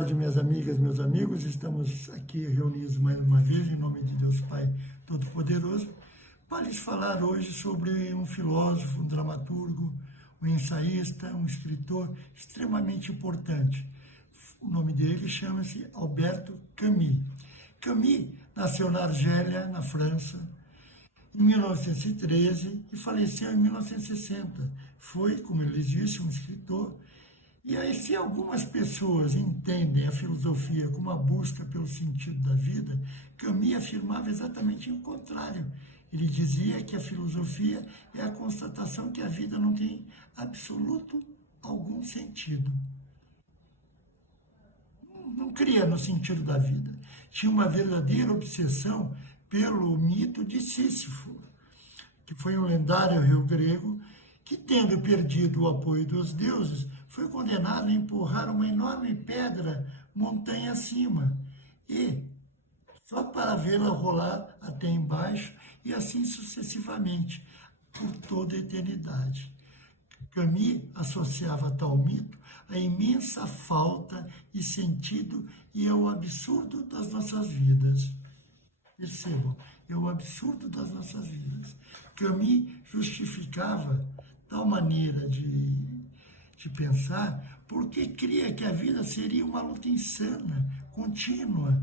tarde, minhas amigas, meus amigos. Estamos aqui reunidos mais uma vez, em nome de Deus Pai Todo-Poderoso, para lhes falar hoje sobre um filósofo, um dramaturgo, um ensaísta, um escritor extremamente importante. O nome dele chama-se Alberto Camus. Camus nasceu na Argélia, na França, em 1913 e faleceu em 1960. Foi, como ele disse, um escritor. E aí, se algumas pessoas entendem a filosofia como a busca pelo sentido da vida, Camus afirmava exatamente o contrário. Ele dizia que a filosofia é a constatação que a vida não tem absoluto algum sentido. Não cria no sentido da vida. Tinha uma verdadeira obsessão pelo mito de Sísifo, que foi um lendário rei grego que, tendo perdido o apoio dos deuses, foi condenado a empurrar uma enorme pedra montanha acima, e só para vê-la rolar até embaixo, e assim sucessivamente, por toda a eternidade. Camus associava tal mito à imensa falta de sentido e ao absurdo das nossas vidas. Percebam, é o absurdo das nossas vidas. Camus justificava tal maneira de pensar porque cria que a vida seria uma luta insana, contínua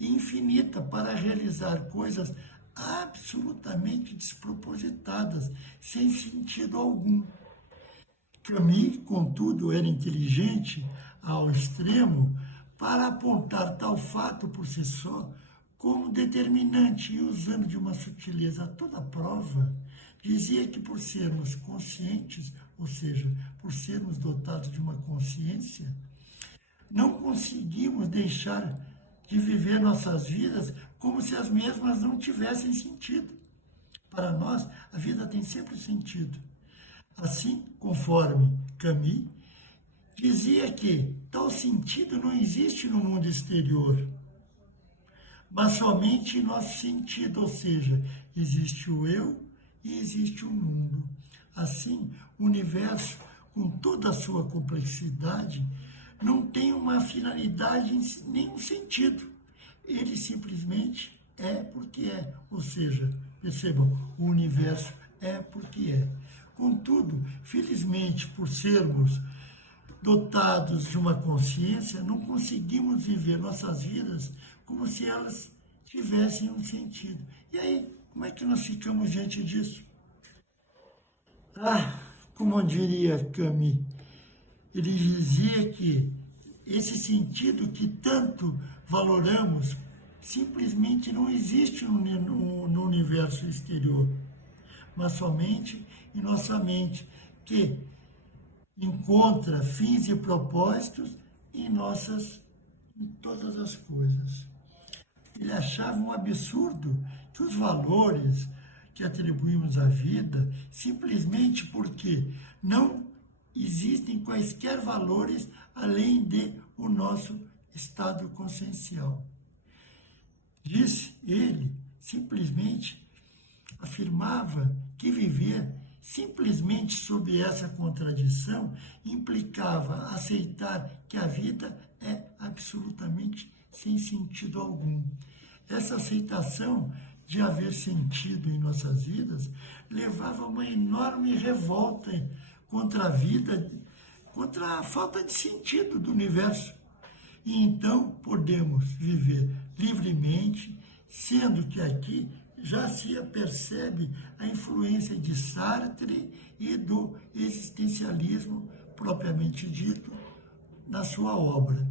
e infinita para realizar coisas absolutamente despropositadas, sem sentido algum. Camus, contudo, era inteligente ao extremo para apontar tal fato por si só como determinante e, usando de uma sutileza a toda prova, dizia que por sermos conscientes, ou seja, por sermos dotados de uma consciência, não conseguimos deixar de viver nossas vidas como se as mesmas não tivessem sentido. Para nós, a vida tem sempre sentido. Assim, conforme Camus, dizia que tal sentido não existe no mundo exterior, mas somente em nosso sentido, ou seja, existe o eu e existe o mundo. Assim, o universo, com toda a sua complexidade, não tem uma finalidade nem um sentido. Ele simplesmente é porque é, ou seja, percebam, o universo é porque é. Contudo, felizmente, por sermos dotados de uma consciência, não conseguimos viver nossas vidas como se elas tivessem um sentido. E aí, como é que nós ficamos diante disso? Como diria Camus, ele dizia que esse sentido que tanto valoramos simplesmente não existe no universo exterior, mas somente em nossa mente, que encontra fins e propósitos em todas as coisas. Ele achava um absurdo que os valores que atribuímos à vida, simplesmente porque não existem quaisquer valores além de o nosso estado consciencial. Disse ele, simplesmente afirmava que viver simplesmente sob essa contradição implicava aceitar que a vida é absolutamente sem sentido algum. Essa aceitação de haver sentido em nossas vidas levava a uma enorme revolta contra a vida, contra a falta de sentido do universo. E então podemos viver livremente, sendo que aqui já se percebe a influência de Sartre e do existencialismo propriamente dito na sua obra.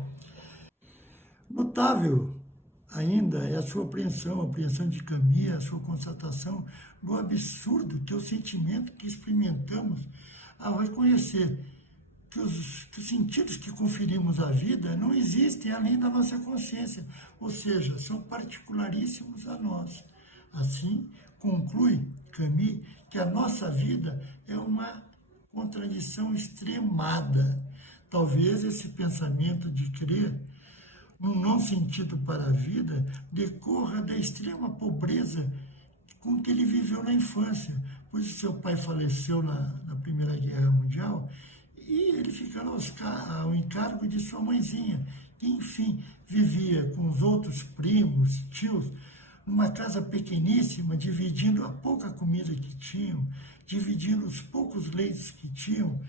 Notável ainda é a sua apreensão de Camus, a sua constatação do absurdo que é o sentimento que experimentamos ao reconhecer que os sentidos que conferimos à vida não existem além da nossa consciência, ou seja, são particularíssimos a nós. Assim, conclui Camus que a nossa vida é uma contradição extremada. Talvez esse pensamento de crer num não sentido para a vida decorra da extrema pobreza com que ele viveu na infância, pois o seu pai faleceu na Primeira Guerra Mundial e ele fica ao encargo de sua mãezinha, que, enfim, vivia com os outros primos, tios, numa casa pequeníssima, dividindo a pouca comida que tinham, dividindo os poucos leitos que tinham,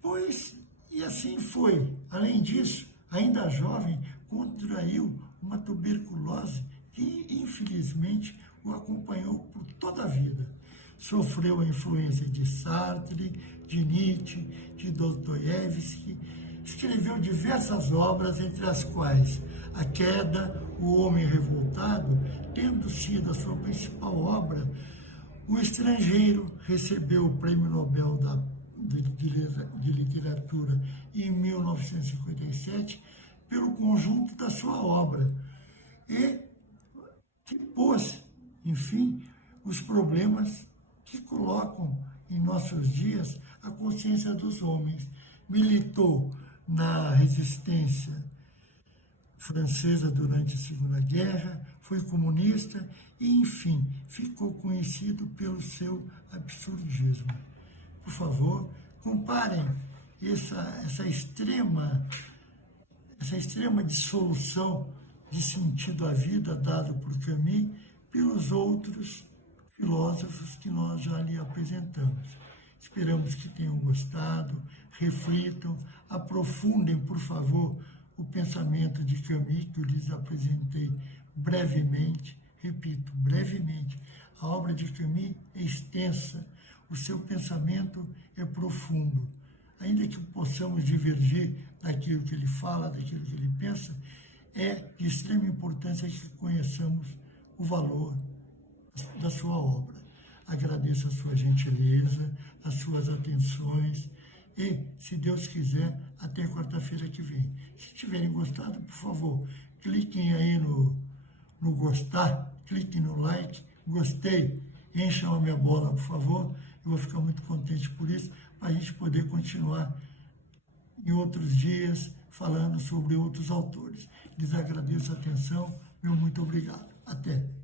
pois, e assim foi. Além disso, ainda jovem, contraiu uma tuberculose que, infelizmente, o acompanhou por toda a vida. Sofreu a influência de Sartre, de Nietzsche, de Dostoiévski, escreveu diversas obras, entre as quais A Queda, O Homem Revoltado, tendo sido a sua principal obra. O Estrangeiro recebeu o Prêmio Nobel de Literatura em 1957 pelo conjunto da sua obra e que pôs, enfim, os problemas que colocam em nossos dias a consciência dos homens. Militou na resistência francesa durante a Segunda Guerra, foi comunista e, enfim, ficou conhecido pelo seu absurdismo. Por favor, comparem essa extrema dissolução de sentido à vida dado por Camus pelos outros filósofos que nós já lhe apresentamos. Esperamos que tenham gostado, reflitam, aprofundem, por favor, o pensamento de Camus, que eu lhes apresentei brevemente, repito, brevemente. A obra de Camus é extensa, o seu pensamento é profundo. Ainda que possamos divergir daquilo que ele fala, daquilo que ele pensa, é de extrema importância que conheçamos o valor da sua obra. Agradeço a sua gentileza, as suas atenções e, se Deus quiser, até quarta-feira que vem. Se tiverem gostado, por favor, cliquem aí no gostar, cliquem no like, gostei, encham a minha bola, por favor. Eu vou ficar muito contente por isso, para a gente poder continuar em outros dias falando sobre outros autores. Lhes agradeço a atenção, meu muito obrigado. Até.